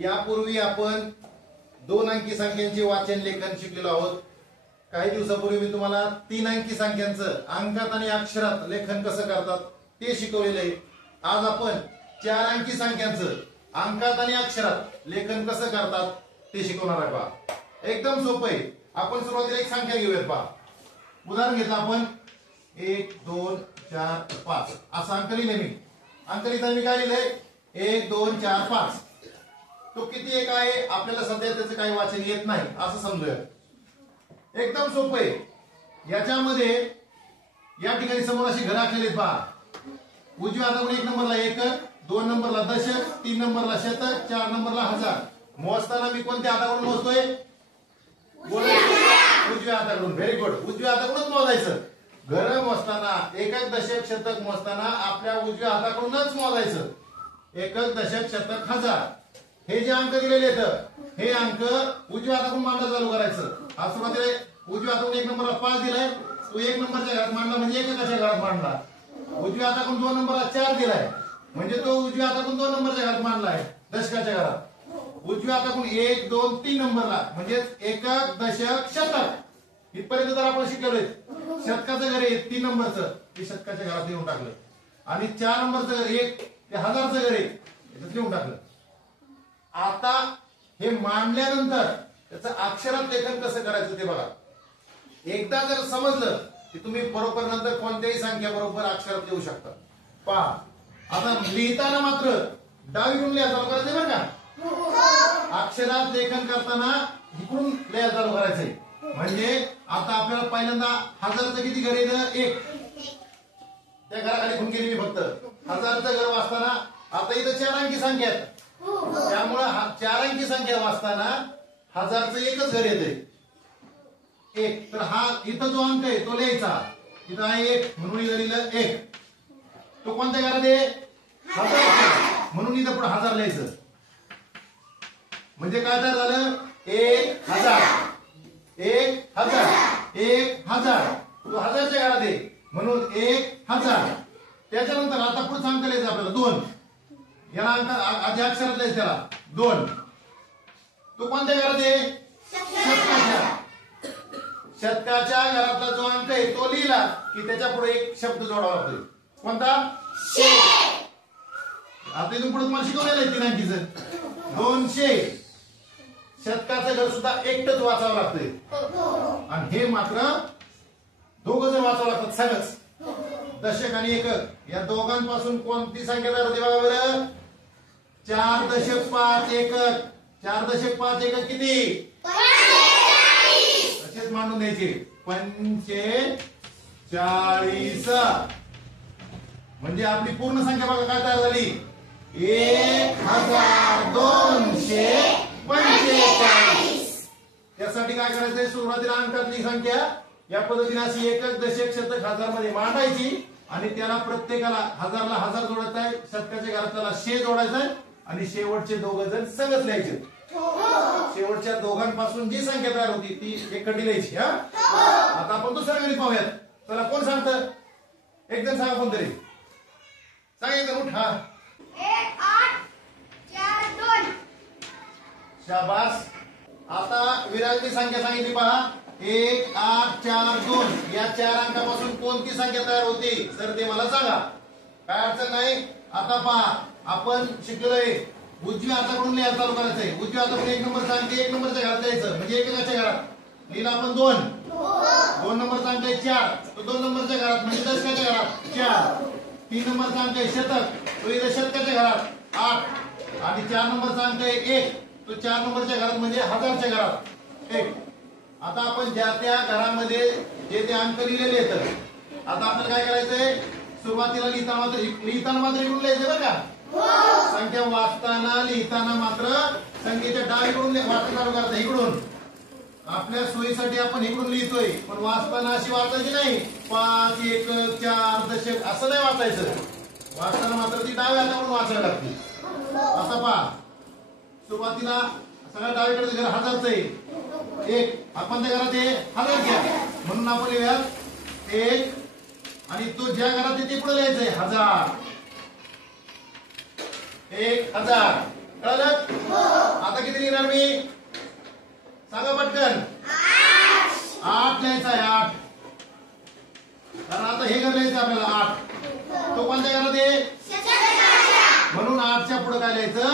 यापूर्वी आपण 2 अंकी संख्यांचे वाचन लेखन शिकलेलो आहोत। काही दिवसापूर्वी मी तुम्हाला 3 अंकी संख्यांचं अंकात आणि अक्षरात लेखन कसं करतात ते शिकवलेलं आहे। आज आपण 4 अंकी संख्यांचं अंकात आणि अक्षरात लेखन कसं करतात ते शिकवणार आहे। पहा, एकदम सोपं आहे। आपण सुरुवातीला एक संख्या घेऊयात। पहा, उदाहरण घेतलं आपण 1 2 4 5 असा अंक लिहिले। मी अंक लिहिताना मी काय लिहिलंय 1 2 4 5। तो किती एक आहे आपल्याला सध्या त्याचं काही वाचन येत नाही असं समजूया। एकदम सोपं आहे। याच्यामध्ये या ठिकाणी समोर अशी घरं आखलेली आहेत। पहा, उजव्या हाताकडून 1 नंबरला एकक, 2 नंबरला दशक, 3 नंबरला शतक, 4 नंबरला हजार। मोजताना मी कोणत्या हाताकडून मोजतोय? उजव्या हाताकडून। व्हेरी गुड, उजव्या हाताकडूनच मोजायचं। घर मोजताना एकक दशक शतक मोजताना आपल्या उजव्या हाताकडूनच मोजायचं। एकक दशक शतक हजार हे जे अंक दिलेले आहेत हे अंक उजव्या हाताकडून मांडायला चालू करायचं। आज सुरुवातीला उजव्या हाताकडून 1 नंबरला 5 दिलाय, तो 1 नंबरच्या घरात मांडला म्हणजे एककाच्या घरात मांडला। उजव्या हाताकडून 2 नंबरला 4 दिलाय म्हणजे तो उजव्या हाताकडून 2 नंबरच्या घरात मांडलाय दशकाच्या घरात। उजव्या हाताकडून 1 2 3 नंबरला म्हणजे एकक दशक शतक इथपर्यंत जर आपण शिकलोय। शतकाचं घर आहे 3 नंबरचं ते शतकाच्या घरात लिहून टाकलं आणि 4 नंबरचं घर 1 ते हजारचं घर आहे त्याच्यात लिहून टाकलं। आता हे मांडल्यानंतर त्याचं अक्षरात लेखन कसं करायचं ते बघा। एकदा जर समजलं की तुम्ही बरोबर नंतर कोणत्याही संख्या बरोबर अक्षरात लिहू शकता। पहा, आता लिहिताना मात्र डावीकडून लिहायला चालू करायचंय बरं का। अक्षरात लेखन करताना इकडून लिहायला चालू करायचंय। म्हणजे आता आपल्याला पहिल्यांदा हजारचं किती घर येतं? 1। त्या घराखाली खून केली मी फक्त हजारचं घर वाचताना आता इथं 4 अंकी संख्या आहेत त्यामुळे 4 अंकी संख्या वाचताना हजारचं एकच घर येते 1। तर हा इथं जो अंक आहे तो लिहायचा। इथं आहे 1 म्हणून इथं लिहिलं 1। तो कोणत्या घरात आहे? हजार म्हणून इथं पुढे 1000 लिहायचं। म्हणजे काय तयार झालं? 1000 1000 1000 तो हजारच्या घरात आहे म्हणून 1000। त्याच्यानंतर आता पुढचा अंक लिहायचा आपल्याला 2। याला अंक आधी अक्षरात लिहायचं त्याला 2। तो कोणत्या घरात आहे? शतकाच्या घरातला जो अंक आहे तो लिहिला की त्याच्या पुढे एक शब्द जोडावा लागतोय। कोणता? आता इथून पुढे तुम्हाला शिकवलेलं आहे 3 अंकीचं 200। शतकाचं घर सुद्धा एकटच वाचावं लागतंय आणि हे मात्र दोघं जण वाचावं लागतात सगळंच। दशक आणि एकक या दोघांपासून कोणती संख्या तयार होते बघा बरं? 4 दशक 5 एकक। 4 दशक 5 एकक किती? 45। तसेच मांडून द्यायचे 45। म्हणजे आपली पूर्ण संख्या बघा काय तयार झाली? 1245। त्यासाठी काय करायचंय? सुरुवातीला अंकातली संख्या या पद्धतीने अशी एकक दशक शतक हजार मध्ये मांडायची आणि त्याला प्रत्येकाला हजारला 1000 जोडायचा आहे, शतकाच्या घरात त्याला 100 जोडायचा आहे आणि शेवटचे दोघं जण संगत लिहायचे। शेवटच्या दोघांपासून जी संख्या तयार होती ती एकटी लिहायची। आता आपण दुसऱ्या गणित पाहूयात। चला, कोण सांगतं? एक जण सांगा, कोणतरी सांगायचं उठा। 1 8 4 2। शाबास। आता विरांची संख्या सांगितली पहा 1 8 4 2। या 4 अंकापासून कोणती संख्या तयार होती सर ते मला सांगा। काय अडचण नाही। आता पहा, आपण शिकलोय उजव्या हाताकडून लिहायला चालू करायचंय। उजव्या हाताकडून 1 नंबर सांगते 1 नंबरच्या घरात लिहायचं म्हणजे एककाच्या घरात लिहिला आपण 2। 2 नंबरचा अंक आहे 4 तो 2 नंबरच्या घरात म्हणजे दशकाच्या घरात 4। 3 नंबरचा अंक आहे शतक तो इथं शतकाच्या घरात 8 आणि 4 नंबरचा अंक आहे 1 तो 4 नंबरच्या घरात म्हणजे हजारच्या घरात 1। आता आपण ज्या त्या घरामध्ये जे ते अंक लिहिलेले आहेत आता आपल्याला काय करायचंय? सुरुवातीला लिहिताना मात्र इकडून लिहायचं बरं का। संख्या वाचताना लिहिताना मात्र संख्येच्या डावीकडून वाचन चालू करायचं। इकडून आपल्या सोयीसाठी आपण इकडून लिहितोय पण वाचताना अशी वाचायची नाही 5 एकक 4 दशक असं नाही वाचायचं। वाचताना मात्र ती डाव्या हाताकडून वाचायला लागते। आता पहा, सुरुवातीला सगळ्या डावीकडे घर हजारचं आहे 1। आपण त्या घरात 1000 घ्या म्हणून आपण लिहूयात 1 आणि तो ज्या घरात आहे ते पुढे लिहायचंय 1000 1000। कळलं? लिहिणार मी? सांगा पटकन. 8 लिहायचा आहे 8. कारण आता हे घर लिहायचं आपल्याला 8. तो कोणत्या घरात आहे? म्हणून 8च्या पुढे काय लिहायचं?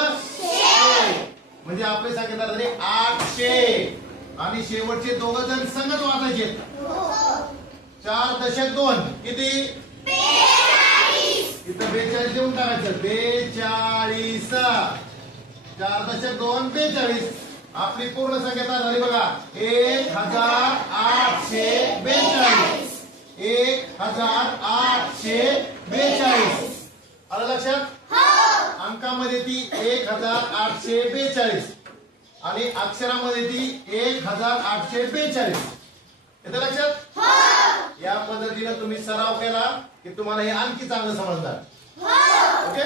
म्हणजे आपले संख्या झाले 800. आणि शेवटचे दोघं जण संगत वाचायचे. 4.2 किती? 42. इथं 42 देऊन टाकायचं. 42. 4.2 42. आपली पूर्ण संख्या काय झाली बघा? 1842. 1842. आलं लक्षात? अंकामध्ये ती 1842 आणि अक्षरामध्ये ती 1842. येतं लक्षात? या पद्धतीने तुम्ही सराव केला की तुम्हाला हे आणखी चांगलं समजणार. ओके.